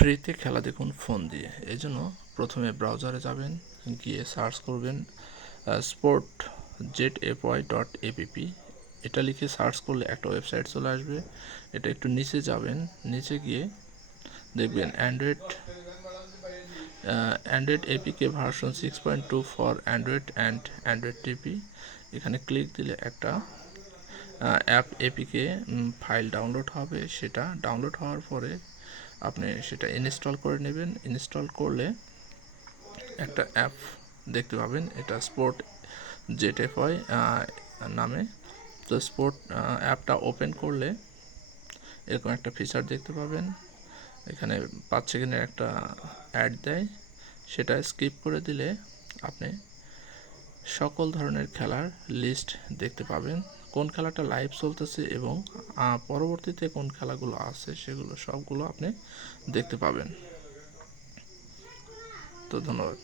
ফ্রিতে খেলা দেখুন ফোন দিয়ে। এই জন্য প্রথমে ব্রাউজারে যাবেন, গিয়ে সার্চ করবেন sportjetfy.app। এটা লিখে সার্চ করলে একটা ওয়েবসাইট চলে আসবে। এটা একটু নিচে যাবেন, নিচে গিয়ে দেখবেন Android APK version 6.2 for Android and Android TV. এখানে ক্লিক দিলে একটা অ্যাপ এপিকে ফাইল ডাউনলোড হবে। সেটা ডাউনলোড হওয়ার পরে আপনি সেটা ইনস্টল করে নেবেন। ইনস্টল করলে একটা অ্যাপ দেখতে পাবেন, এটা স্পোর্ট জেটেফয় নামে। তো স্পোর্ট অ্যাপটা ওপেন করলে এরকম একটা ফিচার দেখতে পাবেন। এখানে 5 সেকেন্ডের একটা অ্যাড দেয়, সেটা স্কিপ করে দিলে আপনি সকল ধরনের খেলার লিস্ট দেখতে পাবেন, কোন খেলাটা লাইভ চলতেছে এবং পরবর্তীতে কোন খেলাগুলো আছে সেগুলো সবগুলো আপনি দেখতে পাবেন। তো ধন্যবাদ।